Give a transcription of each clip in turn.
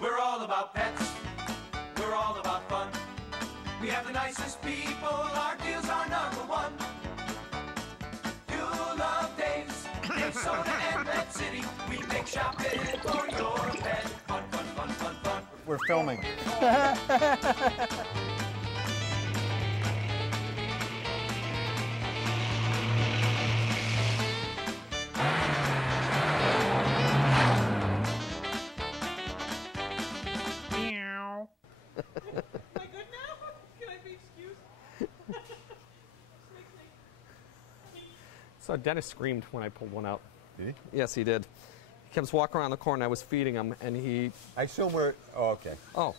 We're all about pets. We're all about fun. We have the nicest people. Our deals are number one. You'll love Dave's, Dave's Soda and Pet City. We make shopping for your pet fun, fun, fun, fun, fun. We're filming. So Dennis screamed when I pulled one out. Did he? Yes, he did. He kept walking around the corner. I was feeding him, and he. I assume we're. Oh, okay. Oh.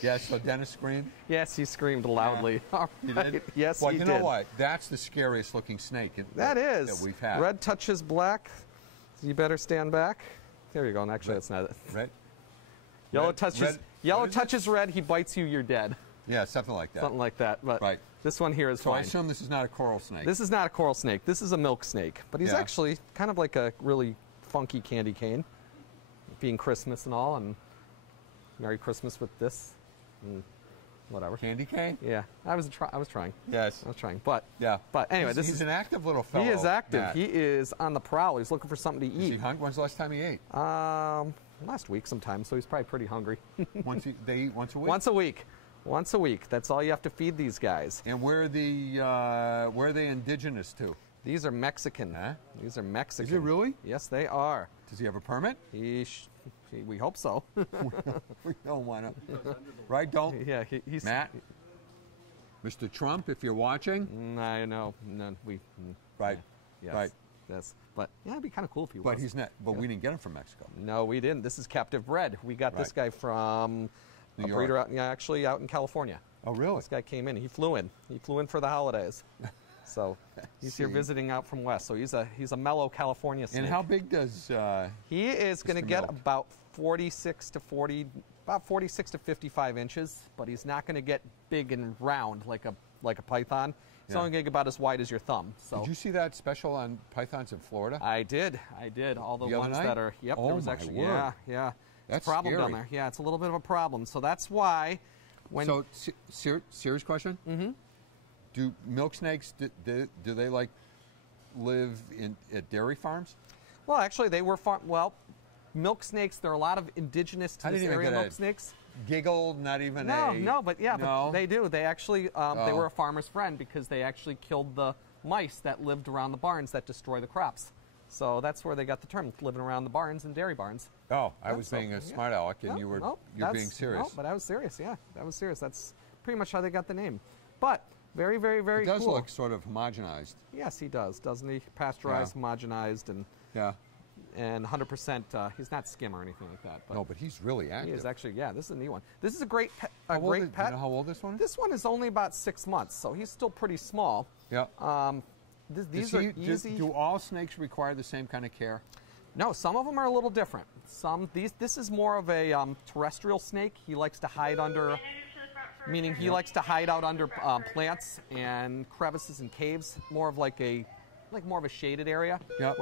Yeah, so Dennis screamed? Yes, he screamed loudly. All He right. did? Yes, well, he you did. know what? That's the scariest looking snake That is. that we've had. Red touches black. You better stand back. There you go. And actually, that's not it. Red? Yellow Red- touches. red- Yellow what is it? touches red. He bites you. You're dead. Yeah, something like that. Something like that. But Right. this one here is So I fine. assume this is not a coral snake. This is not a coral snake. This is a milk snake. But he's Yeah. actually kind of like a really funky candy cane, being Christmas and all. And Merry Christmas with this. And whatever. Candy cane? Yeah, I was trying. Yes. I was trying. But Yeah. But anyway, he's an active little fellow. he is active. Matt. He is on the prowl. He's looking for something to Does he eat. hunt? When's the last time he ate? Last week sometime, so he's probably pretty hungry. They eat once a week? Once a week. Once a week. That's all you have to feed these guys. And where are they indigenous to? These are Mexican. Huh? These are Mexican. Is it really? Yes, they are. Does he have a permit? We hope so. We don't want to. Right, don't? Yeah, he's Matt? Mr. Trump, if you're watching? I know. No, Right. Yes. Right. Yes. But yeah, it'd be kind of cool if he was. But he's not. But we didn't get him from Mexico. No, we didn't. This is captive bred. We got this Right. guy from New a York. breeder actually out in California. Oh, really? This guy came in. He flew in. He flew in for the holidays. So he's here See. visiting out from west. So he's a mellow California snake. And how big does? He is going to Mr. get Milk? about 46 to 55 inches, but he's not going to get big and round like a python. He's Yeah. only going to get about as wide as your thumb. So Did you see that special on pythons in Florida? I did. All the The other ones night? that are. Yep. Oh, there was my actually. word. Yeah. That's it's a problem down scary. there. Yeah, it's a little bit of a problem. So that's why when So, serious question. Mm-hmm. Do milk snakes do they like live at dairy farms? well, actually they were milk snakes. There are a lot of indigenous to I this didn't even area get a milk snakes. Giggle, not even But no? they do. They actually they Oh. were a farmer's friend because they actually killed the mice that lived around the barns that destroy the crops. So that's where they got the term, living around the barns and dairy barns. Oh, I was So, being a yeah. smart aleck, and No, you're that's- being serious. No, but I was serious. Yeah, that was serious. That's pretty much how they got the name. But very, very, very It does cool. look sort of homogenized. Yes, he does, doesn't he? Pasteurized, homogenized, Yeah. and 100%. He's not skim or anything like that. But No, but he's really he active. is actually. Yeah, this is a neat one. This is a great pet. How old Great is- pet. You know how old this one is? This one is only about 6 months, so he's still pretty small. Yeah. These are easy. Do all snakes require the same kind of care? No, some of them are a little different. This is more of a terrestrial snake. He likes to hide under, meaning he likes to hide out under plants and crevices and caves. More of like more of a shaded area. Yeah.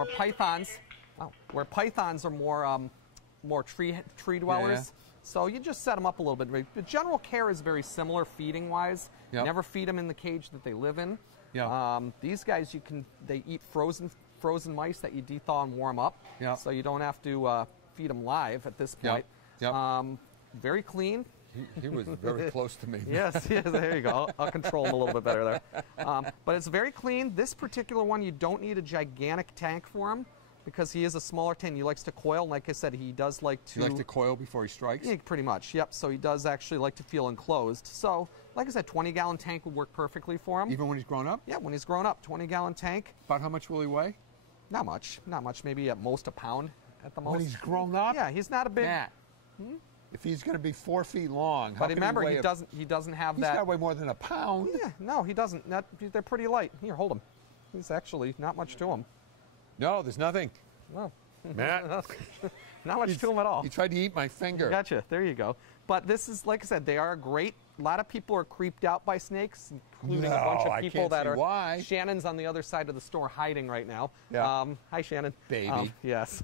Where pythons are more tree dwellers. Yeah. So you just set them up a little bit. The general care is very similar, feeding wise. Yep. Never feed them in the cage that they live in. Yeah. These guys, they eat frozen mice that you dethaw and warm up. Yeah. So you don't have to feed them live at this point. Yep. Very clean. He was very close to me. Yes, there you go. I'll control them a little bit better there. But it's very clean. This particular one, you don't need a gigantic tank for him because he is a smaller tank. He likes to coil. Like I said, he does like to... He likes to coil before he strikes? Yeah, pretty much. Yep. So he does actually like to feel enclosed. So, like I said, 20-gallon tank would work perfectly for him. Even when he's grown up? Yeah, when he's grown up, 20-gallon tank. About how much will he weigh? Not much. Maybe at most a pound at the most. When he's grown up? Yeah, he's not a big... Matt, if he's going to be 4 feet long, how But can remember, he, he doesn't have He's that... got to weigh more than a pound. Yeah, no, he doesn't. They're pretty light. Here, hold him. He's actually not much to him. No, there's nothing. Well, Matt, not much to him at all. he tried to eat my finger. Gotcha. There you go. But this is, like I said, they are great. A lot of people are creeped out by snakes, including a bunch No, of I people can't that see are. why. Shannon's on the other side of the store hiding right now. Yeah. Hi, Shannon. Baby. Yes.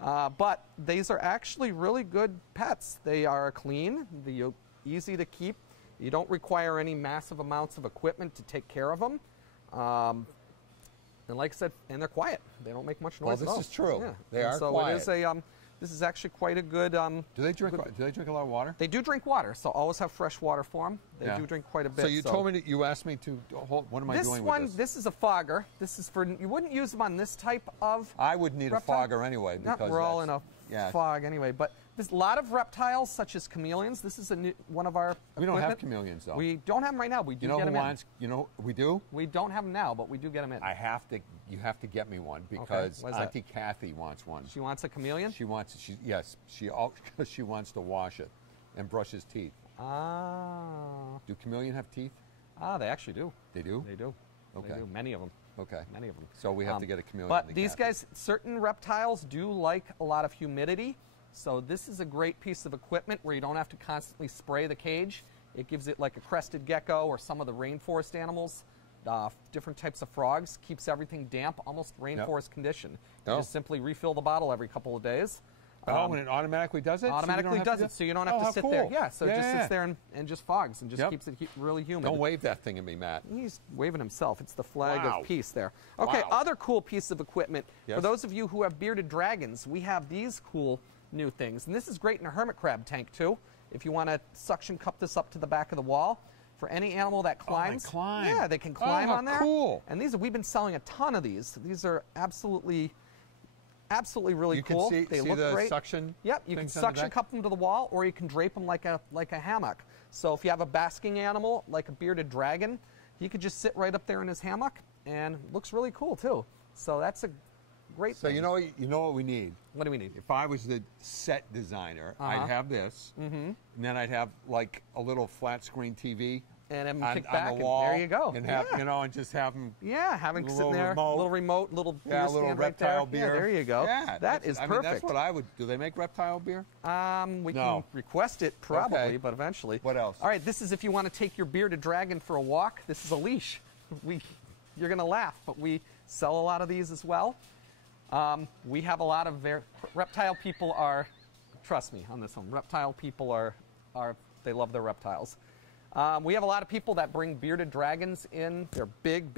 But these are actually really good pets. They are clean, they're easy to keep. You don't require any massive amounts of equipment to take care of them. And like I said, and they're quiet. They don't make much noise Well, at all. this is true. Yeah. They And are so quiet. it is a, this is actually quite a good... Do they drink? Do they drink a lot of water? They do drink water, so always have fresh water for them. They Yeah. do drink quite a bit. So you told me that you asked me to hold. What am I this doing one, with this? this is a fogger. This is for, you wouldn't use them on this type of I would need reptile. a fogger anyway Not, because we're all in a yeah. fog anyway. But there's a lot of reptiles, such as chameleons. This is a new, one of our. We don't have equipment. chameleons though. We don't have them right now. We do you know get who them wants? You know we do. in. We don't have them now, but we do get them in. I have to. You have to get me one because What is that? Auntie Kathy wants one. She wants a chameleon. She wants. Yes. She wants to wash it and brush his teeth. Ah, Do chameleon have teeth? they actually do. They do. They do. Okay. They do. Many of them. Okay. Many of them. So we have to get a chameleon. But to these Kathy. guys, certain reptiles do like a lot of humidity. So this is a great piece of equipment where you don't have to constantly spray the cage. It gives it like a crested gecko or some of the rainforest animals, different types of frogs, keeps everything damp, almost rainforest condition. You Oh. just simply refill the bottle every couple of days. Oh, and it automatically does it. Automatically does it, so you don't have to how sit cool. there. Yeah, so it just Yeah. sits there and just fogs and just Yep. keeps it really humid. Don't wave that thing at me, Matt. He's waving himself. It's the flag Wow. of peace there. Okay, Wow. other cool piece of equipment. Yes. For those of you who have bearded dragons, we have these cool new things. And this is great in a hermit crab tank, too. If you want to suction cup this up to the back of the wall. For any animal that climbs. climb. Yeah, they can climb Oh, on there. cool. And these, we've been selling a ton of these. These are absolutely really You cool. can They see look the great. suction. Yep, you can things on the suction back? cup them to the wall, or you can drape them like a hammock. So if you have a basking animal, like a bearded dragon, he could just sit right up there in his hammock, and looks really cool too. So that's a great So thing. you know what we need. What do we need? If I was the set designer, Uh-huh. I'd have this, and then I'd have like a little flat screen TV And have 'em on, kick on back, the and wall, there you go. and have Yeah. and just have them. Yeah, having Little sitting there, remote. little remote, little beer Yeah, a little stand right reptile there. beer. Yeah, there you go. Yeah, that that's- is I mean, perfect. that's what I would. Do they make reptile beer? We No. can request it probably, Okay. but eventually. What else? All right, this is if you want to take your bearded dragon for a walk. This is a leash. You're going to laugh, but we sell a lot of these as well. We have a lot of reptile people are, trust me on this one. Reptile people are they love their reptiles. We have a lot of people that bring bearded dragons in. They're big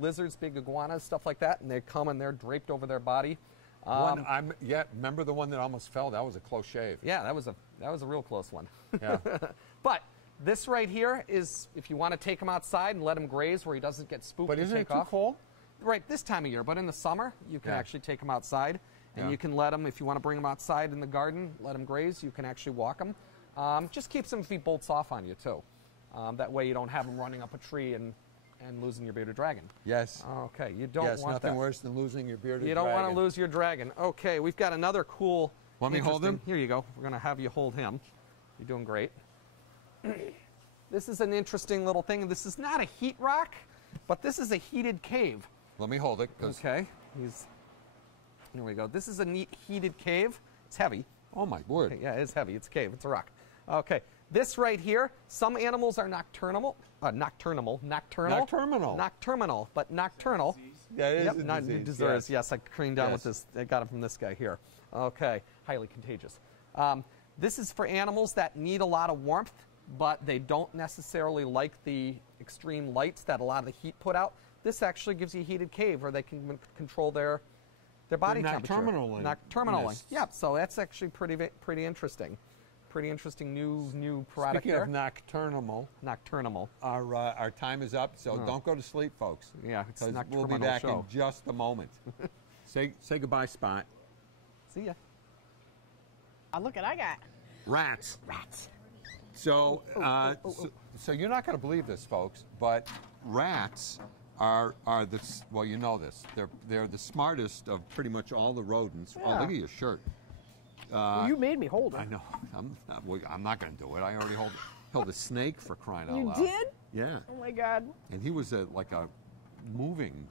lizards, big iguanas, stuff like that, and they come and they're draped over their body. Remember the one that almost fell? That was a close shave. Yeah, that was a real close one. Yeah. But this right here is if you want to take him outside and let him graze where he doesn't get spooked But and isn't it take too off. cold? Right, this time of year. But in the summer, you can Yeah. actually take him outside, and Yeah. you can let him, if you want to bring him outside in the garden, let him graze. You can actually walk him. Just keeps him if he bolts off on you too. That way you don't have him running up a tree and losing your bearded dragon. Yes. Okay, you don't Yes. want Nothing that. worse than losing your bearded You don't want dragon. to lose your dragon. Okay, we've got another cool. Want me to hold interesting- him? Here you go. We're going to have you hold him. You're doing great. This is an interesting little thing. This is not a heat rock, but this is a heated cave. Let me hold it. 'Cause- Okay. Here we go. This is a neat heated cave. It's heavy. Oh my word. Okay, yeah, it is heavy. It's a cave. It's a rock. Okay. This right here, some animals are nocturnal, but nocturnal. Yeah, it is Yep, a not disease, deserves. Yes, I cleaned down with Yes. this. I got it from this guy here. Okay, highly contagious. This is for animals that need a lot of warmth, but they don't necessarily like the extreme lights that a lot of the heat put out. This actually gives you a heated cave where they can control their body temperature. nocturnally. Nocturnally. Yes. Yep. So that's actually pretty interesting. Pretty interesting new product Speaking there. of nocturnal, Nocturnal. our time is up, so don't go to sleep, folks. Yeah, it's 'Cause we'll be nocturnal back show. in just a moment. say goodbye, Spot. See ya. Look what I got. Rats. Rats. So, so you're not going to believe this, folks, but rats are well, you know this. They're the smartest of pretty much all the rodents. Oh, Yeah. look at your shirt. Well, you made me hold it. I know. I'm not going to do it. I already held a snake for crying out You loud. did? Yeah. Oh my God. And he was like a moving.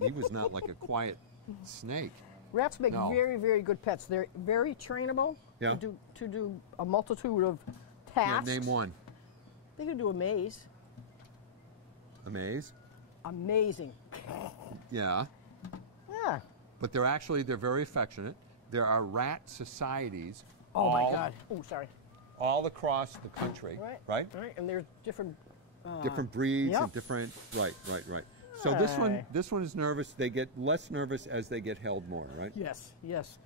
He was not like a quiet snake. Rats make No. very, very good pets. They're very trainable Yeah. to do a multitude of Yeah, tasks. name one. They can do a maze. A maze. Amazing. Yeah. Yeah. But they're very affectionate. there are rat societies Oh my God. Oh, sorry. all across the country, right? Right. And there's different. Different breeds Yep. and different, right. So this one is nervous. They get less nervous as they get held more, right? Yes. Yes.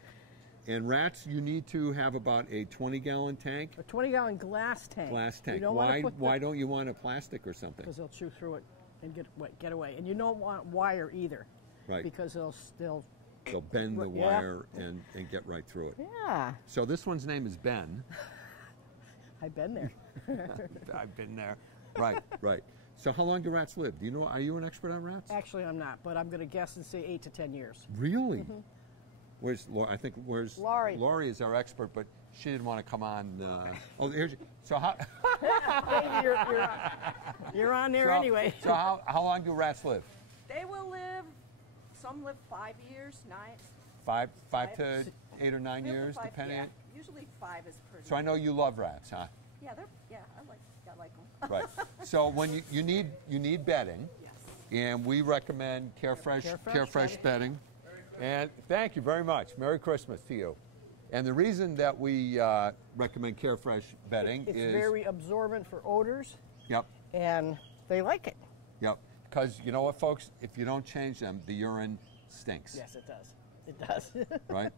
And rats, you need to have about a 20-gallon tank. A 20-gallon glass tank. Glass tank. You don't wanna put Why don't you want a plastic or something? Because they'll chew through it and get away. And you don't want wire either. Right. Because they'll. They'll bend the Yeah. wire and get right through it. Yeah. So this one's name is Ben. I've been there. I've been there. Right. So how long do rats live? Do you know? Are you an expert on rats? Actually, I'm not, but I'm going to guess and say 8 to 10 years. Really? Where's Laurie? I think where's Laurie. Laurie is our expert, but she didn't want to come on. Oh, here's so how. Hey, you're on there anyway. So how long do rats live? They will live, some live 5 years, 9. Five Five. to 8 or 9 We have years, five, depending. yeah. Usually 5 is pretty. So I know you love rats, huh? Yeah, I like them. Right. So when you need bedding, Yes. and we recommend Carefresh Carefresh bedding. And thank you very much. Merry Christmas to you. And the reason that we recommend Carefresh bedding It's is very absorbent for odors, yep. and they like it. Yep. Because you know what, folks? If you don't change them, the urine stinks. Yes, it does. It does. Right?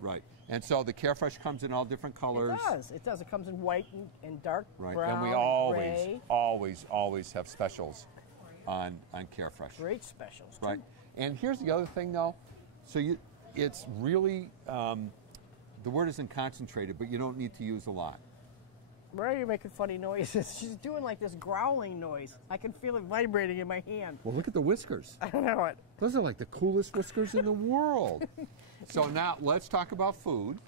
Right. And so the Carefresh comes in all different colors. It does. It does. It comes in white and dark Right. brown And we gray. always have specials on Carefresh. Great specials. Right. Too. And here's the other thing, though. So it's really, the word isn't concentrated, but you don't need to use a lot. Why are you making funny noises? She's doing like this growling noise. I can feel it vibrating in my hand. Well, look at the whiskers. I don't know what. Those are like the coolest whiskers in the world. So now let's talk about food,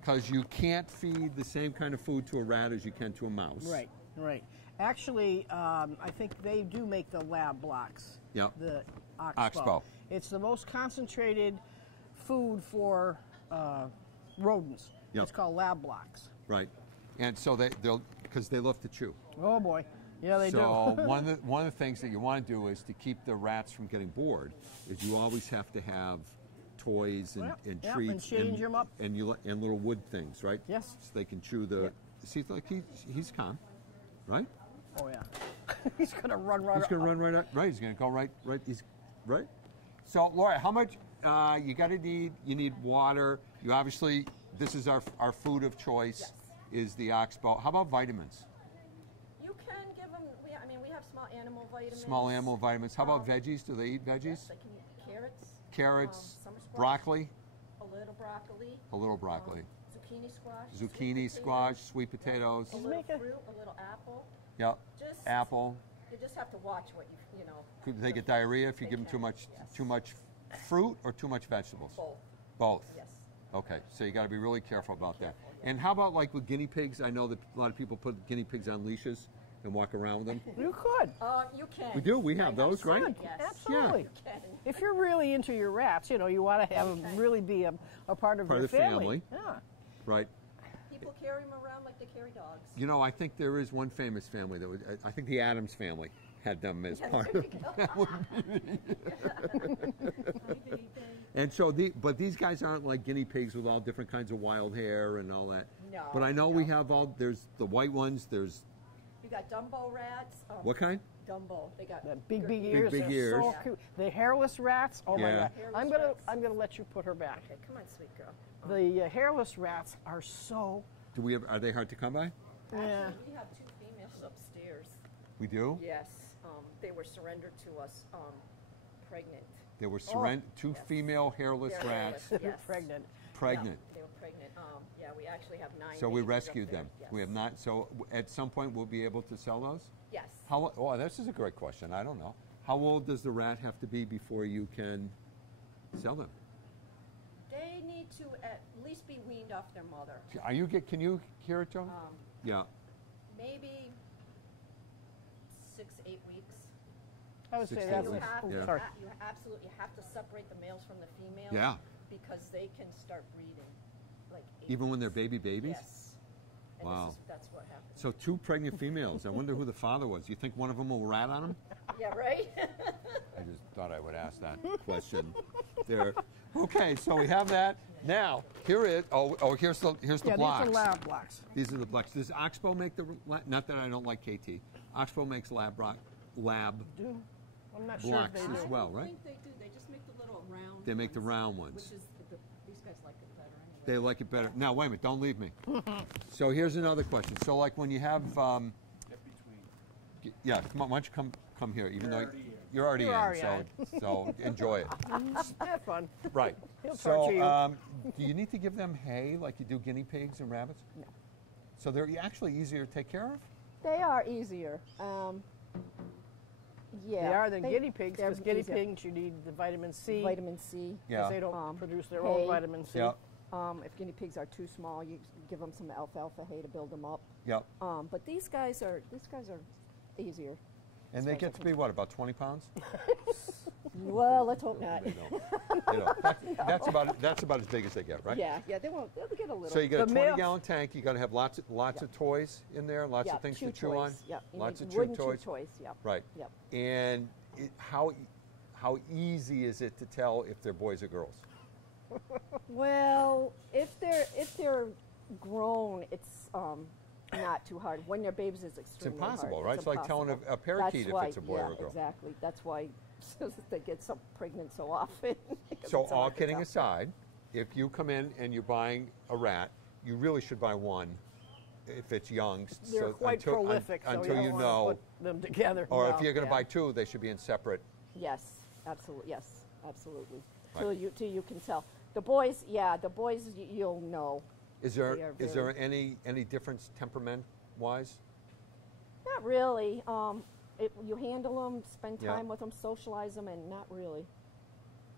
because you can't feed the same kind of food to a rat as you can to a mouse. Right, right. Actually, I think they do make the lab blocks. Yep. The Oxbow. It's the most concentrated food for rodents. Yep. It's called lab blocks. Right. And so because they love to chew. Oh boy. Yeah, they So do. one of the things that you want to do is to keep the rats from getting bored. Is you always have to have toys and, Yep, and yep, treats and change 'em up. and little wood things, right? Yes. So they can chew the. Yep. See, like he's calm, right? Oh yeah. He's gonna run right. He's going to run right up. Right. He's going to go right. He's right. So Laura, how much you got to need? You need water. You obviously this is our food of choice. Yes. Is the oxbow. How about vitamins? You can give them, we have small animal vitamins. Small animal vitamins. How about veggies? Do they eat veggies? Yes, they can eat carrots. Carrots, summer squash, broccoli, A little broccoli. a little broccoli, Zucchini squash. zucchini, sweet squash, potatoes, sweet potatoes. A little make a- fruit, a little apple. Yep. Just Apple. You just have to watch what you know. Could they get diarrhea if you They give them too can, much yes. too much fruit or too much vegetables? Both. Both. Yes. Okay, so you got to be really careful about that. And how about like with guinea pigs? I know that a lot of people put guinea pigs on leashes and walk around with them. You could. You can. We do. We have those, right? Good. Yes. Absolutely. You can. If you're really into your rats, you want to have them really be a part of Part your of the family. Yeah. Right. People carry them around like they carry dogs. You know, I think there is one famous family that would. I think the Addams family had them as part of. And so, but these guys aren't like guinea pigs with all different kinds of wild hair and all that. No, But I know we have all. There's the white ones. There's You got Dumbo rats. what kind? Dumbo. They got The big ears. big They're ears. so cute. The hairless rats. Oh my Yeah. God. Hairless I'm rats. gonna let you put her back. Okay, come on, sweet girl. The hairless rats are so. Do we have? Are they hard to come by? Yeah. Actually, we have 2 females upstairs. We do. Yes, they were surrendered to us pregnant. There were two female hairless They're rats. hairless, They're yes. pregnant. Pregnant. Yeah, they were pregnant. Yeah, we actually have 9. So we babies up rescued there. them. Yes. We have not. So at some point we'll be able to sell those. Yes. How? Oh, this is a great question. I don't know. How old does the rat have to be before you can sell them? They need to at least be weaned off their mother. Are you Can you hear it, Joe? Yeah. Maybe 6, 8 weeks. I would 6 say to that's. You 8 weeks. have, Yeah. Sorry. you absolutely have to separate the males from the females. Yeah. Because they can start breeding, like 8 Even when they're weeks. baby babies. Yes. And Wow. That's what happens. So 2 pregnant females. I wonder who the father was. You think one of them will rat on him? Yeah, right. I just thought I would ask that question. There. Okay, so we have that. Now, here is, here's the Yeah, blocks. these are lab blocks. These are the blocks. Does Oxbow make the, not that I don't like KT, Oxbow makes lab Do I'm not sure if blocks they do. as well, I right? think they do. They just make the little round. They make the ones, round ones. Which is these guys like it better anyway. They like it better. Now, wait a minute, don't leave me. So here's another question. So like when you have, yeah, come on, why don't you come here, even though you're already in, so enjoy it. Have fun. Right. He'll So, torture you. do you need to give them hay like you do guinea pigs and rabbits? No. So they're actually easier to take care of? They are easier. Yeah. They are than guinea pigs, they're because guinea easier. pigs you need the vitamin C. Vitamin C. Yeah. Because they don't produce their hay. own vitamin C. Yep. If guinea pigs are too small, you give them some alfalfa hay to build them up. Yep. But these guys are easier. And they get to be what, about 20 pounds? Well, let's hope not. They don't. That's about as big as they get, right? Yeah, they won't. They'll get a little. So you get a The males- 20-gallon tank. You got to have lots of toys in there, lots of things to chew on. Yep. You Lots need of chew wooden toys. toys. Yep. Right. Yep. And how easy is it to tell if they're boys or girls? Well, if they're grown, it's not too hard. When they're babies, it's extremely hard. impossible, right? It's It's like telling impossible. a parakeet That's if why, it's a boy or a girl. Exactly. That's why they get so pregnant so often. because So it's all hard to kidding tell. aside, if you come in and you're buying a rat, you really should buy one if it's young. They're so quite until, prolific, so until you you don't know. want to put them together. Or No, if you're going to yeah. buy two, they should be in separate. Yes, absolutely. Yes, absolutely. Right. Till you can tell. The boys, you'll know. Is They there are any difference temperament-wise? Not really. You handle them, spend Yeah. time with them, socialize them, and not really.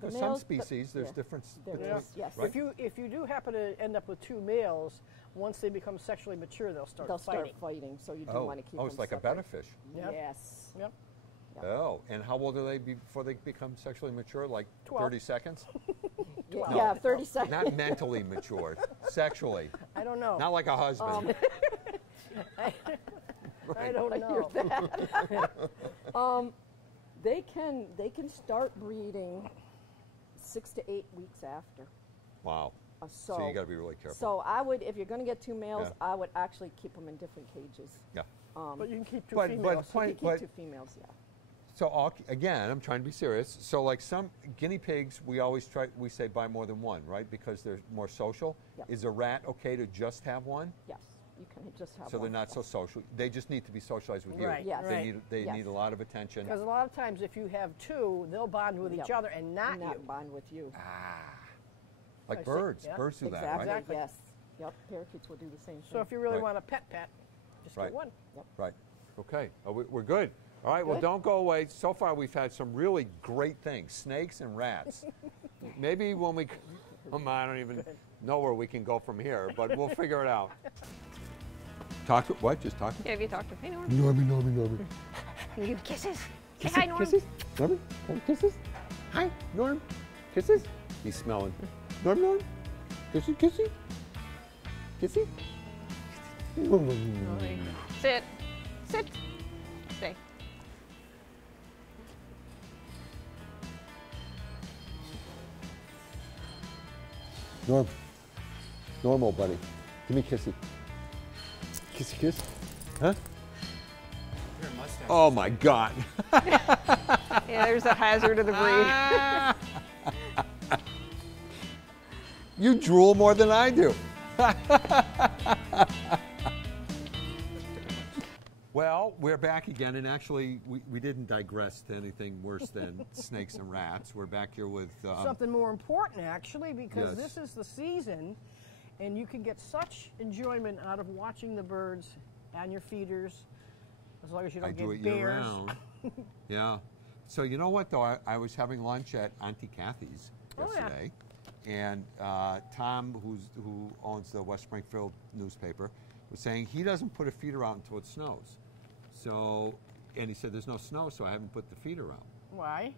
The For some males- the- species, there's yeah. difference. There between- is, yes. Right? If you do happen to end up with two males, once they become sexually mature, they'll start They'll fighting. start fighting, so you do Oh, want to keep them it's like a separate. betta fish. Yep. Yes. Yep. Yep. Oh, and how old are they before they become sexually mature? Like 12. 30 seconds? Yeah, No. yeah, 30 seconds. Not mentally matured, sexually. I don't know. Not like a husband. I don't know. They can start breeding 6 to 8 weeks after. Wow. So you got to be really careful. So I would, if you're going to get two males, Yeah. I would actually keep them in different cages. Yeah. But you can keep two But- females. but- You can keep two females, yeah. So again, I'm trying to be serious. So like some guinea pigs, we say buy more than one, right? Because they're more social. Yep. Is a rat okay to just have one? Yes, you can just have So they're one, not so yes. social. They just need to be socialized with you. Right, Yes. right. They Yes. need a lot of attention. Because a lot of times, if you have two, they'll bond with each Yep. other and not you. bond with you. Like I see. birds. Yeah. Birds do that, Exactly, right? Exactly. yes. Yep, parakeets will do the same thing. So if you really Right. want a pet, just Right. get one. Right. Okay. We're good. All right. Well, Good. don't go away. So far, we've had some really great things: snakes and rats. Maybe when we come, I don't even know where we can go from here, but we'll figure it out. Talk to what? Just talk. Yeah, have you talked to Hey, Norm? Normie. Can you give kisses? Say hi, Norm. Kisses. Normie. Kisses. Hi, Norm. Kisses. He's smelling. Norm. Kissy. Kissy. Kissy. Sit. Sit. Stay. Normal, buddy. Give me a kissy. Kissy kiss. Huh? Oh my God. Yeah, there's a hazard of the breed. You drool more than I do. Well, we're back again, and actually, we didn't digress to anything worse than snakes and rats. We're back here with Something more important, actually, because Yes. this is the season, and you can get such enjoyment out of watching the birds on your feeders, as long as you don't I get do it year bears. round. Yeah. So you know what, though? I was having lunch at Auntie Kathy's Oh, yeah. yesterday, and Tom, who owns the West Springfield newspaper, was saying he doesn't put a feeder out until it snows. So, and he said there's no snow, so I haven't put the feeder out. Why?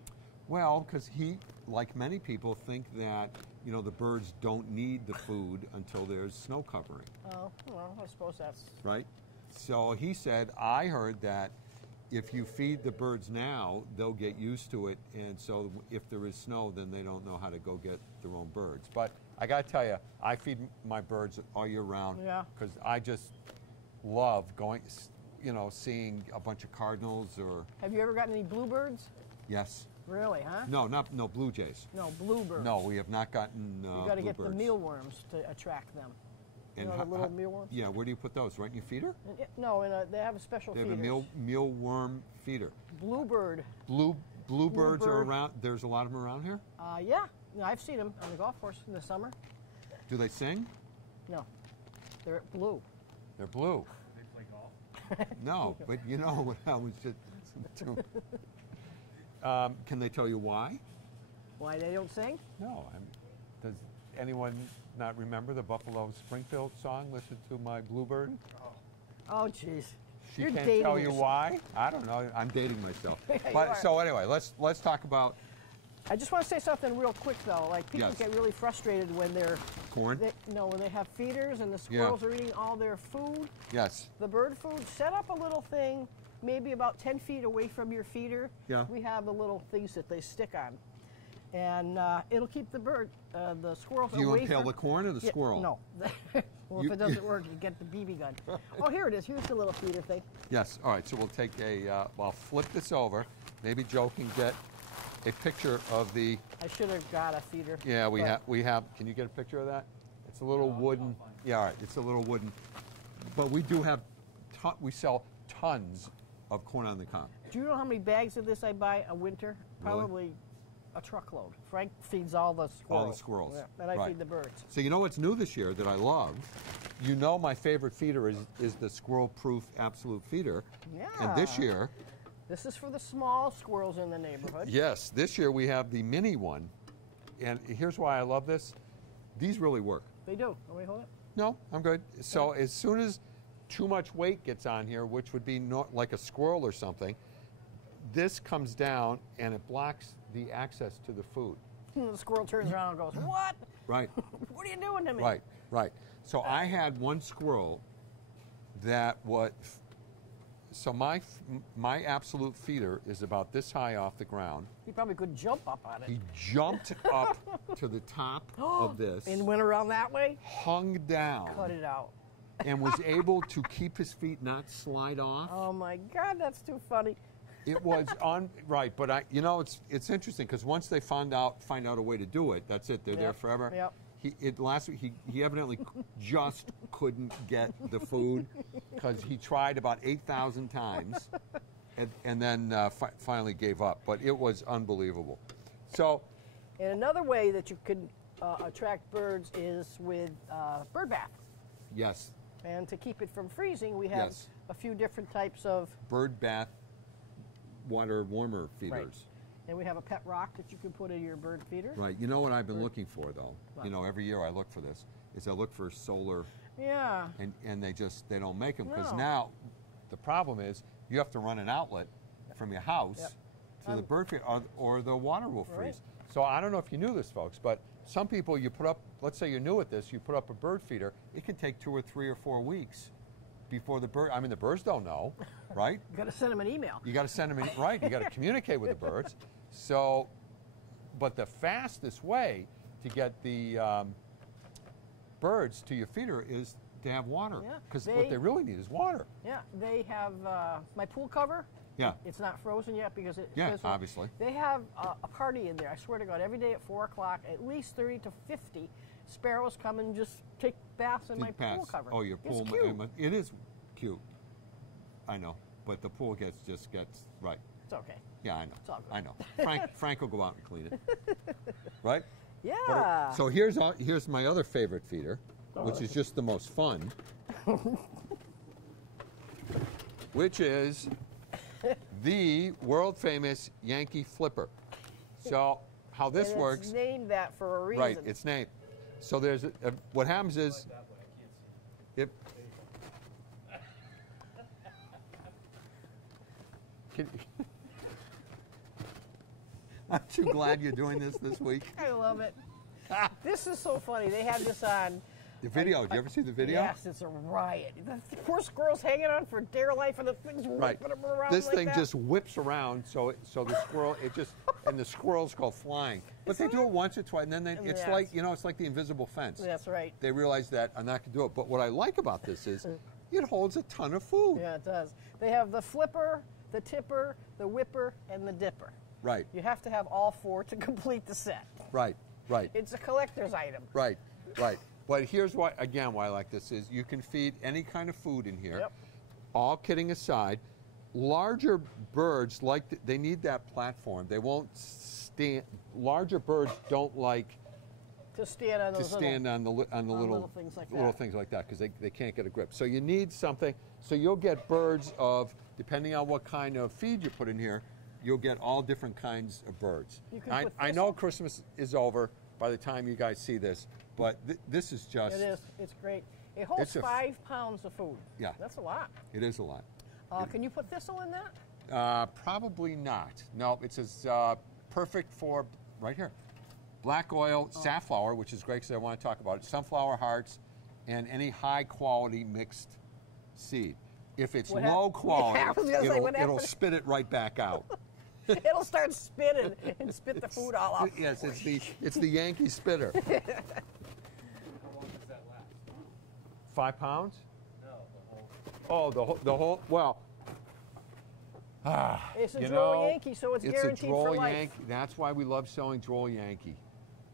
Well, because he, like many people, think that the birds don't need the food until there's snow covering, Oh, well, I suppose that's right? So he said, I heard that if you feed the birds now, they'll get used to it, and so if there is snow, then they don't know how to go get their own birds. But I got to tell you, I feed my birds all year round. Yeah. Because I just love going, you know, seeing a bunch of cardinals or, Have you ever gotten any bluebirds? yes. Really, huh? No blue jays. No, bluebirds. No, we have not gotten You got to get the bluebirds. mealworms to attract them. You And know, how- the little how- mealworms? Yeah, where do you put those? Right in your feeder? No, they have a special They have feeders. a mealworm feeder. Bluebird. Bluebirds are Bluebird. around. There's a lot of them around here. Yeah. No, I've seen them on the golf course in the summer. Do they sing? No, they're blue. They're blue. No, but you know what I was just. Can they tell you why? Why they don't sing? No. Does anyone not remember the Buffalo Springfield song? Listen to my bluebird. Oh, jeez. She You're can't dating tell you yourself. why. I don't know. I'm dating myself. You But are. so anyway, let's talk about I just want to say something real quick though. Like people Yes. get really frustrated when corn. when they have feeders and the squirrels are eating all their food, Yes. the bird food. Set up a little thing, maybe about 10 feet away from your feeder. Yeah. We have the little things that they stick on, and it'll keep the squirrels Do you away impale from the corn or the Yeah, squirrel? No. Well, You- if it doesn't work, you get the BB gun. Oh, here it is. Here's the little feeder thing. Yes. All right. So we'll take I'll flip this over. Maybe Joe can get a picture of the. I should have got a feeder. Yeah, we but- have. We have. Can you get a picture of that? It's a little wooden. Yeah. All right. It's a little wooden. But we do have. We sell tons of corn on the cob. Do you know how many bags of this I buy a winter? Really? Probably a truckload. Frank feeds all the squirrels. All the squirrels. Yeah, and I Right. feed the birds. So you know what's new this year that I love? You know my favorite feeder is the squirrel-proof absolute feeder. Yeah. And this year, This is for the small squirrels in the neighborhood. yes, this year we have the mini one. And here's why I love this. These really work. They do. Oh, wait, hold it. No, I'm good. So as soon as too much weight gets on here, which would be not like a squirrel or something, this comes down and it blocks the access to the food. The squirrel turns around and goes, "What? Right. What are you doing to me?" Right, right. So I had one squirrel that so my absolute feeder is about this high off the ground. He probably could jump up on it. He jumped up to the top of this, And went around that way. hung down, Cut it out. and was able to keep his feet not slide off. Oh my God, that's too funny. It was right, but it's interesting because once they find out a way to do it, that's it. They're there Yep, forever. yep. Last week he evidently just couldn't get the food because he tried about 8,000 times, and then finally gave up. But it was unbelievable. So And another way that you can attract birds is with bird bath. yes, And to keep it from freezing, we have Yes. a few different types of, bird bath water warmer feeders. and we have a pet rock that you can put in your bird feeder. Right. You know what I've been looking for though. What? You know, every year I look for this. Is I look for solar. Yeah. And they don't make them because No. now the problem is you have to run an outlet from your house Yep. to the bird feeder or the water will freeze. Right. So I don't know if you knew this, folks, but some people you put up, let's say you're new at this, you put up a bird feeder, it can take 2 or 3 or 4 weeks before the birds don't know, right? You got to send them an email. You got to send them in, right? You got to communicate with the birds. So, but the fastest way to get the birds to your feeder is to have water, Yeah, because what they really need is water. Yeah, they have my pool cover. Yeah. It's not frozen yet because it. Yeah, because obviously. They have a party in there. I swear to God, every day at 4 o'clock, at least 30 to 50 sparrows come and just take baths in my Big pool paths. cover. Oh, your It's pool. cute. It is cute. I know, but the pool gets right. It's okay. Yeah, I know. all good. I know. Frank will go out and clean it. Right? Yeah. So here's my other favorite feeder, which is just the most fun, which is the world famous Yankee Flipper. So how this And works? It's named that for a reason. Right, it's named. So there's what happens is if aren't you glad you're doing this week? I love it. This is so funny. They have this on The video, did you ever see the video? Yes, it's a riot. The poor squirrel's hanging on for dear life, and the thing's Right. whipping them around This like thing that. just whips around, so the squirrel, and the squirrels go flying. But they do it once or twice, and then it's Yes. like, it's like the invisible fence. That's right. They realize that I'm not going to do it. But what I like about this is it holds a ton of food. Yeah, it does. They have the flipper, the tipper, the whipper, and the dipper. Right, You have to have all 4 to complete the set. right, right. It's a collector's item. Right, right. But here's why I like this is you can feed any kind of food in here. Yep. All kidding aside, larger birds they need that platform. They won't stand. Larger birds don't like To stand on to those stand on the little things like little that. things like that because they can't get a grip. So you need something. So you'll get birds of depending on what kind of feed you put in here. You'll get all different kinds of birds. You can I put I this know on- Christmas is over by the time you guys see this, but this is just It is. It's great. It holds It's a 5 pounds of food. Yeah. That's a lot. It is a lot. Can you put thistle in that? Probably not. No, it's as perfect for right here. Black oil, safflower, which is great because I want to talk about it. Sunflower hearts, and any high quality mixed seed. If it's What low hap- quality, Yeah, I was gonna say, what it'll happened? spit it right back out. It'll start spitting and spit the food all out. Yes, it's the Yankee spitter. How long does that last? 5 pounds? No, the whole. Oh, the whole. Well. It's a You droll know, Yankee, so it's a guaranteed droll for life. Yankee. That's why we love selling droll Yankee,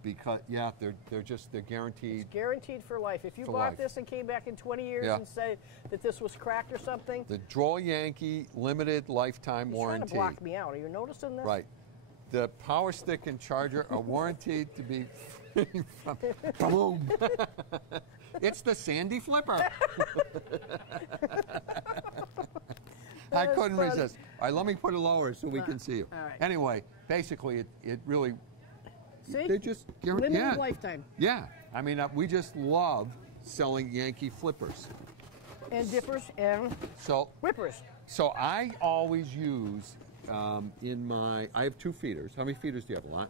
because they're guaranteed. Guaranteed for life. If you For bought life. this and came back in 20 years Yeah. and said that this was cracked or something, The droll Yankee limited lifetime he's trying warranty. to block me out. Are you noticing this? Right. The power stick and charger are warranted to be free from boom. It's the Sandy Flipper. I That's couldn't fun. resist. All right, let me put it lower so we can see you. all right. Anyway, basically, it really See? they just Limited yeah. lifetime. Yeah, I mean, we just love selling Yankee flippers. And dippers and So whippers. So I always use I have 2 feeders. How many feeders do you have? A lot?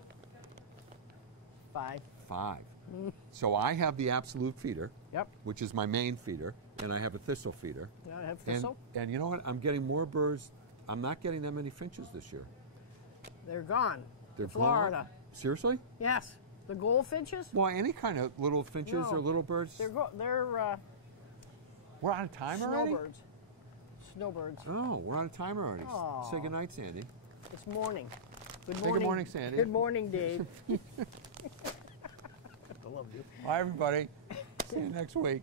5. 5. So I have the absolute feeder, Yep. which is my main feeder, and I have a thistle feeder. Yeah, I have And, thistle. and you know what? I'm getting more birds. I'm not getting that many finches this year. They're gone. They're Florida. gone. Seriously? Yes. The goldfinches? Well, any kind of little finches No. or little birds. They're We're out of time already? snowbirds. Snowbirds. Oh, we're out of time already. Aw. Say goodnight, Sandy. It's morning. Good Say morning. good morning, Sandy. Good morning, Dave. Bye, everybody. See you next week.